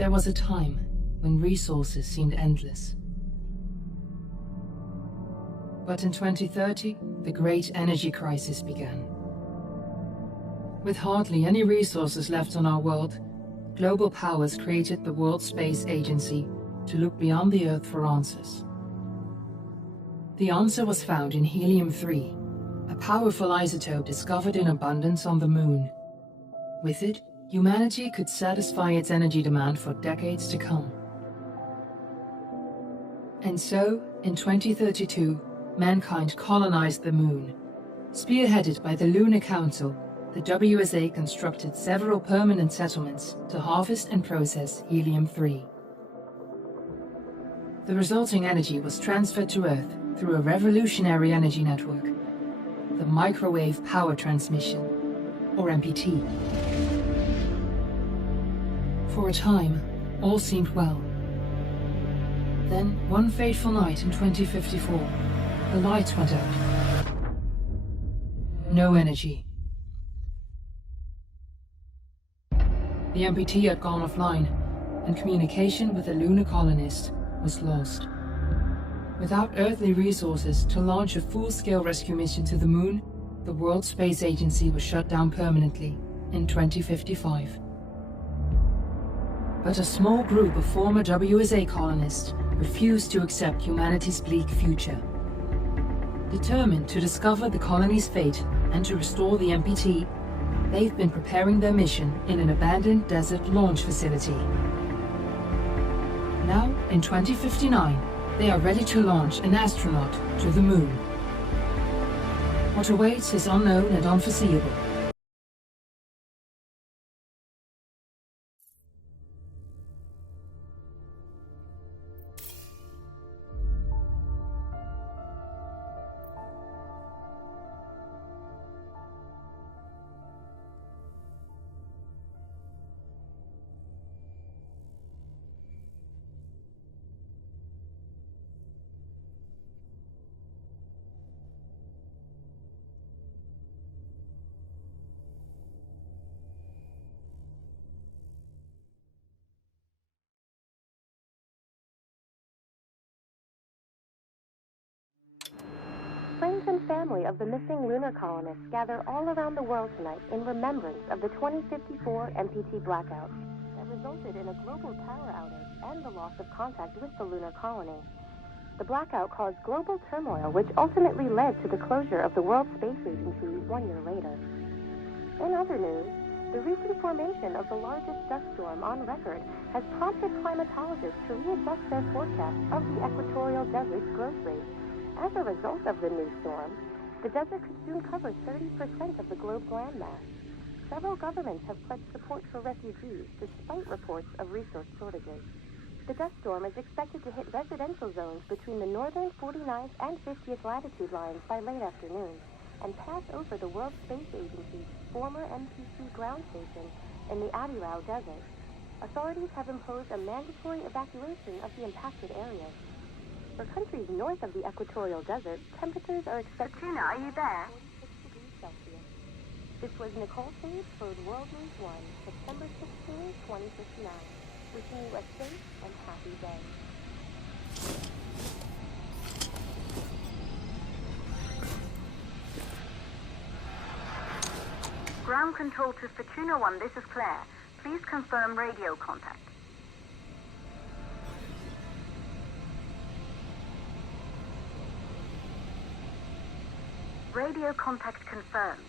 There was a time when resources seemed endless. But in 2030, the great energy crisis began. With hardly any resources left on our world, global powers created the World Space Agency to look beyond the Earth for answers. The answer was found in helium-3, a powerful isotope discovered in abundance on the Moon. With it, humanity could satisfy its energy demand for decades to come. And so, in 2032, mankind colonized the Moon. Spearheaded by the Lunar Council, the WSA constructed several permanent settlements to harvest and process helium-3. The resulting energy was transferred to Earth through a revolutionary energy network, the Microwave Power Transmission, or MPT. For a time, all seemed well. Then, one fateful night in 2054, the lights went out. No energy. The MPT had gone offline, and communication with the lunar colonist was lost. Without earthly resources to launch a full-scale rescue mission to the Moon, the World Space Agency was shut down permanently in 2055. But a small group of former WSA colonists refused to accept humanity's bleak future. Determined to discover the colony's fate and to restore the MPT, they've been preparing their mission in an abandoned desert launch facility. Now, in 2059, they are ready to launch an astronaut to the Moon. What awaits is unknown and unforeseeable. Friends and family of the missing lunar colonists gather all around the world tonight in remembrance of the 2054 MPT blackout that resulted in a global power outage and the loss of contact with the lunar colony. The blackout caused global turmoil, which ultimately led to the closure of the World Space Agency 1 year later. In other news, the recent formation of the largest dust storm on record has prompted climatologists to readjust their forecast of the equatorial desert's growth rate. As a result of the new storm, the desert could soon cover 30% of the globe's landmass. Several governments have pledged support for refugees despite reports of resource shortages. The dust storm is expected to hit residential zones between the northern 49th and 50th latitude lines by late afternoon and pass over the World Space Agency's former MPT ground station in the Adirau Desert. Authorities have imposed a mandatory evacuation of the impacted areas. For countries north of the equatorial desert, temperatures are expected... Bettina, are you there? 46 degrees Celsius. This was Nicole Sage for World News 1, September 16, 2059. Wishing you a safe and happy day. Ground control to Fortuna 1, this is Claire. Please confirm radio contact. Radio contact confirmed.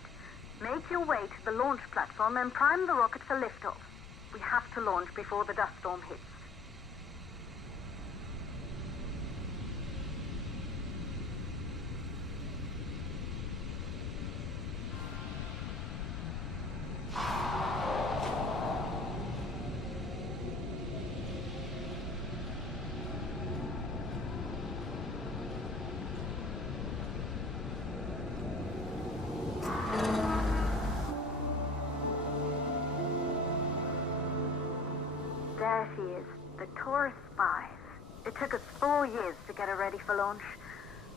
Make your way to the launch platform and prime the rocket for liftoff. We have to launch before the dust storm hits. There she is, the Taurus 5. It took us 4 years to get her ready for launch.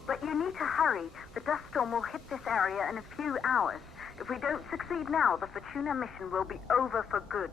But you need to hurry. The dust storm will hit this area in a few hours. If we don't succeed now, the Fortuna mission will be over for good.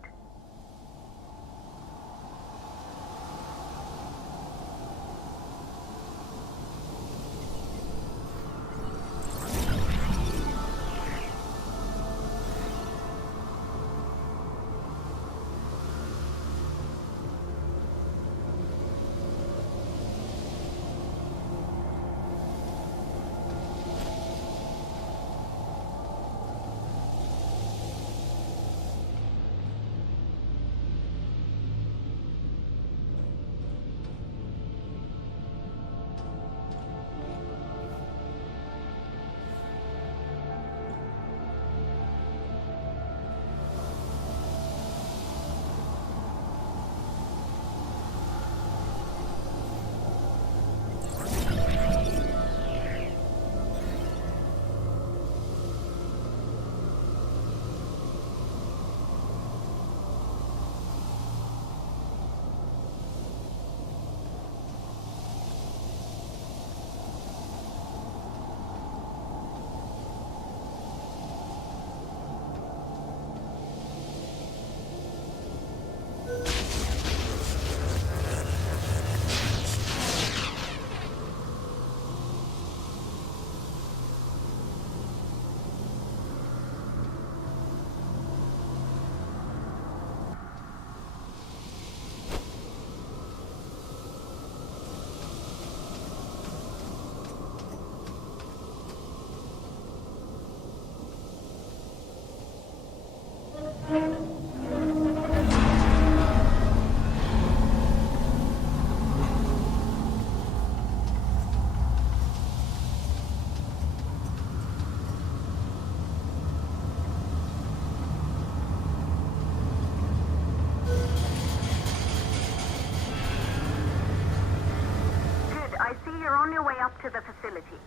to the facility.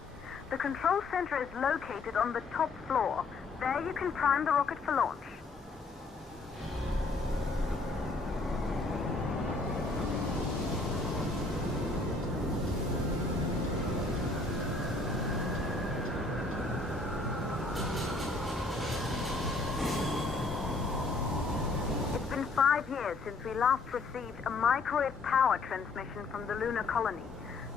The control center is located on the top floor. There you can prime the rocket for launch. It's been 5 years since we last received a microwave power transmission from the lunar colony.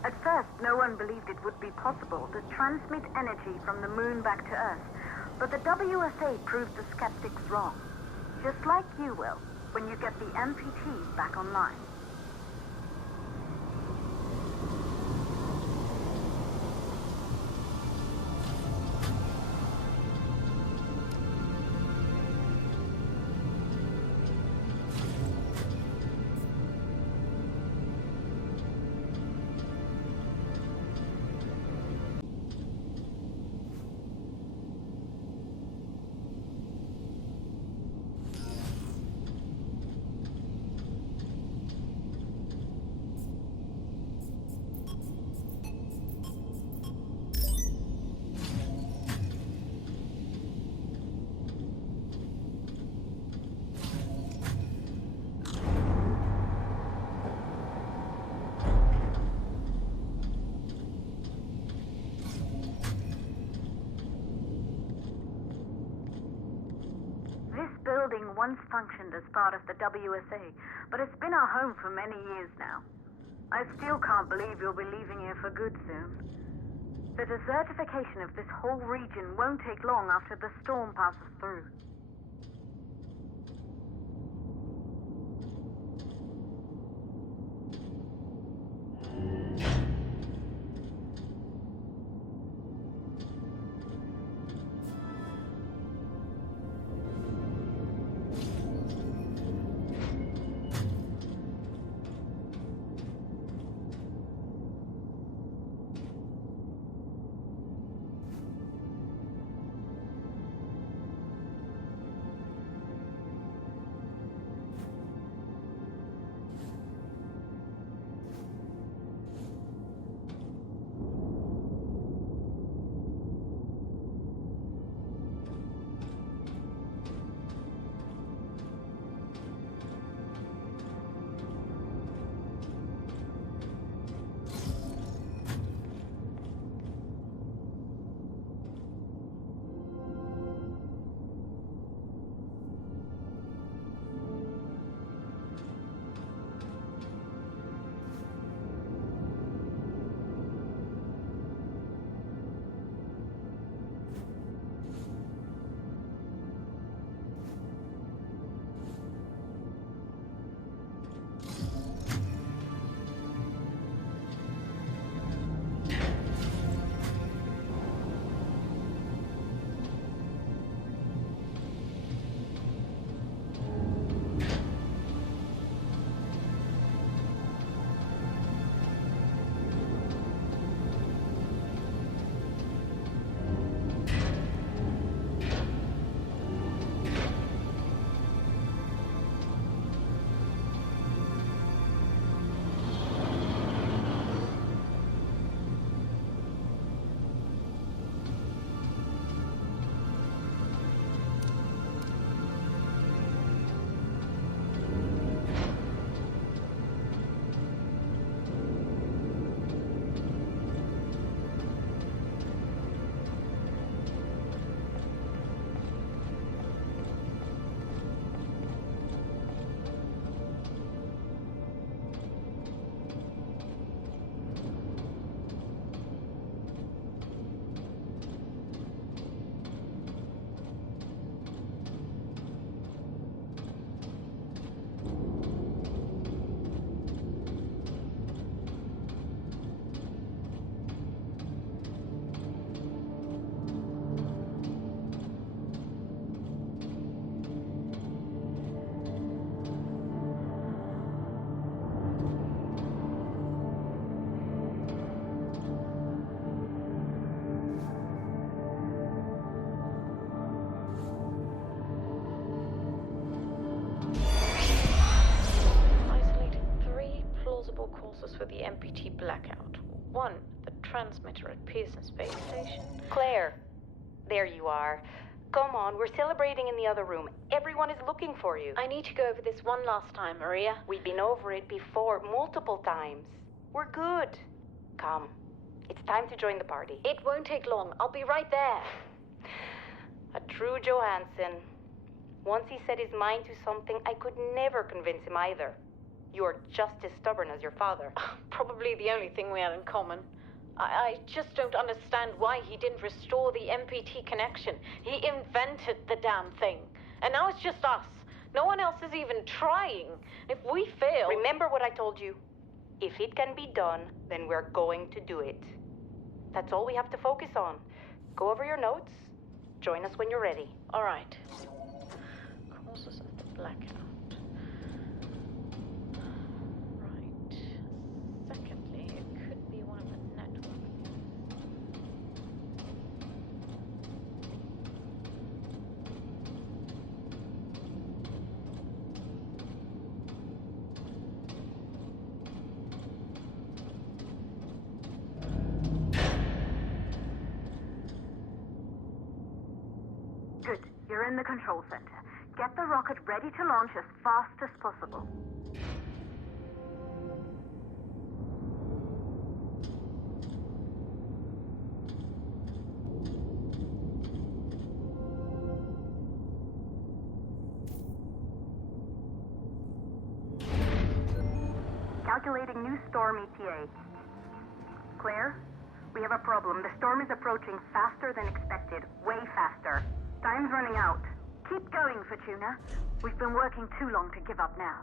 At first, no one believed it would be possible to transmit energy from the moon back to Earth, but the WSA proved the skeptics wrong. Just like you will, when you get the MPTs back online. This building once functioned as part of the WSA, but it's been our home for many years now. I still can't believe you'll be leaving here for good soon. The desertification of this whole region won't take long after the storm passes through. Center at Pearson Space Station. Claire, there you are. Come on, we're celebrating in the other room. Everyone is looking for you. I need to go over this one last time, Maria. We've been over it before, multiple times. We're good. Come. It's time to join the party. It won't take long. I'll be right there. A true Johansson. Once he set his mind to something, I could never convince him either. You're just as stubborn as your father. Probably the only thing we had in common. I just don't understand why he didn't restore the MPT connection. He invented the damn thing. And now it's just us. No one else is even trying. If we fail... Remember what I told you. If it can be done, then we're going to do it. That's all we have to focus on. Go over your notes. Join us when you're ready. All right. Causes of the blackout. Right. Secondly, it could be one of the network. Good. You're in the control center. Get the rocket ready to launch as fast as possible. Calculating new storm ETA. Claire, we have a problem. The storm is approaching faster than expected. Way faster. Time's running out. Keep going, Fortuna. We've been working too long to give up now.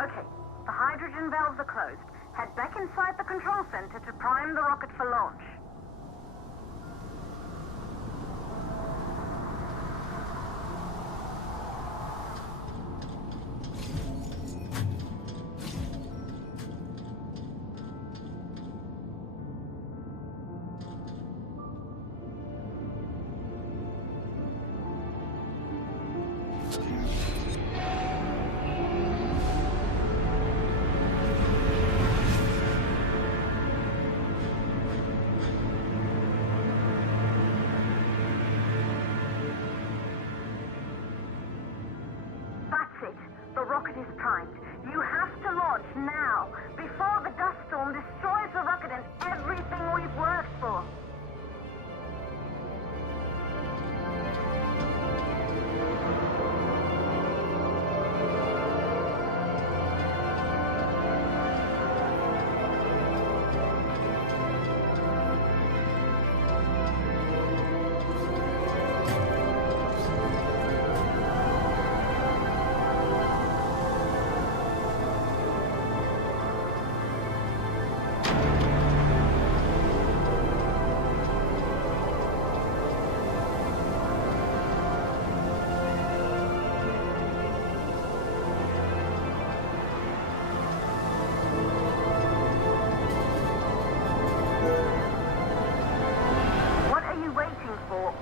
Okay, the hydrogen valves are closed. Head back inside the control center to prime the rocket for launch. The rocket is primed. You have to launch now, before the dust storm destroys the rocket and everything we've worked for.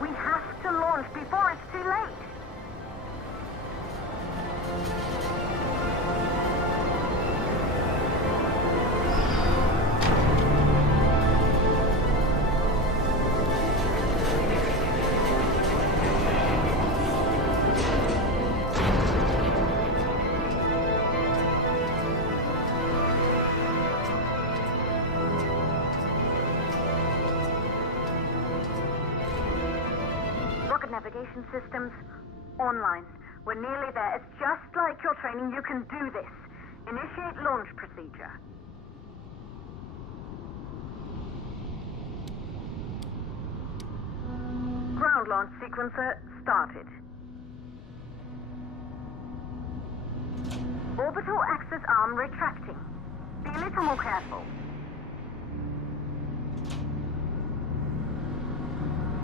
We have to launch before it's too late. Navigation systems online. We're nearly there. It's just like your training. You can do this. Initiate launch procedure. Ground launch sequencer started. Orbital axis arm retracting. Be a little more careful.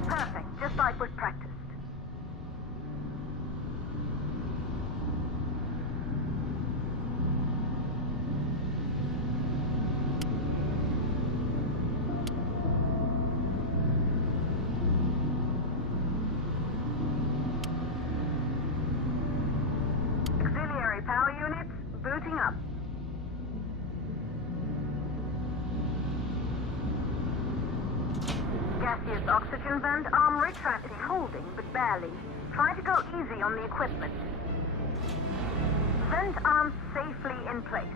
Perfect, just like we've practiced. Auxiliary power units booting up. Gaseous oxygen vent arm retracting, holding, but barely. Try to go easy on the equipment. Vent arm safely in place.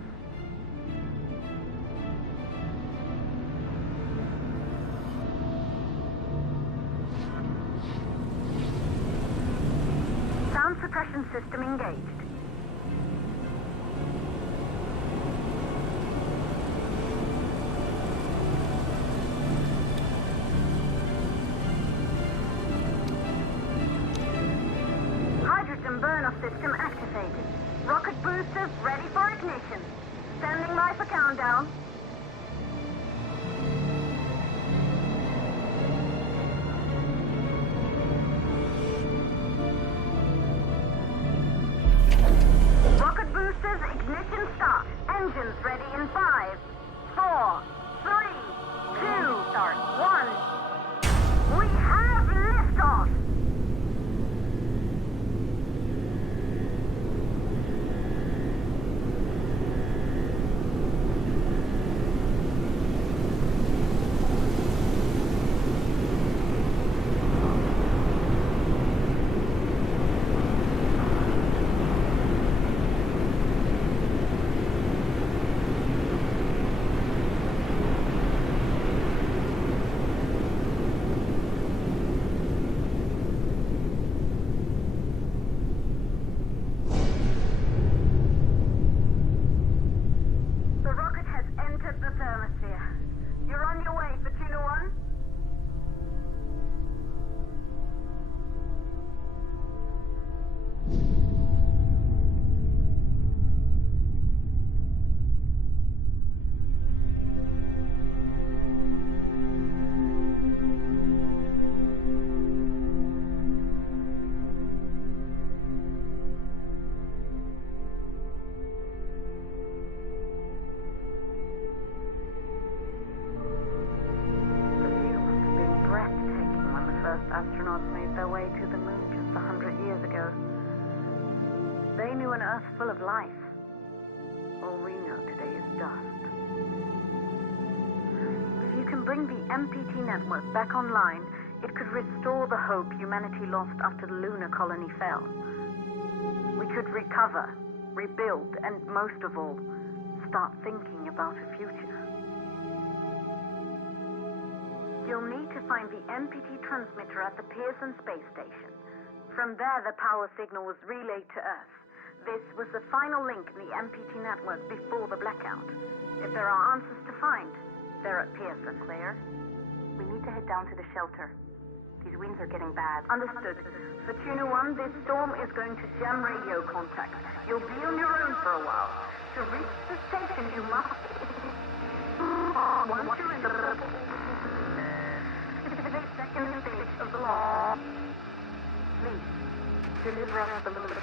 Sound suppression system engaged. Burn-off system activated. Rocket boosters ready for ignition. Standing by for countdown. Rocket boosters ignition start. Engines ready in 5, 4, 3, 2, start 1. We have liftoff. first astronauts made their way to the moon just 100 years ago. They knew an Earth full of life. All we know today is dust. If you can bring the MPT network back online, it could restore the hope humanity lost after the lunar colony fell. We could recover, rebuild, and most of all, start thinking about a future. You'll need to find the MPT transmitter at the Pearson space station. From there, the power signal was relayed to Earth. This was the final link in the MPT network before the blackout. If there are answers to find, they're at Pearson. Claire, we need to head down to the shelter. These winds are getting bad. Understood. Fortuna 1, this storm is going to jam radio contact. You'll be on your own for a while. To reach the station, you must... Once you're in the second stage of the law, please, deliver us the moon.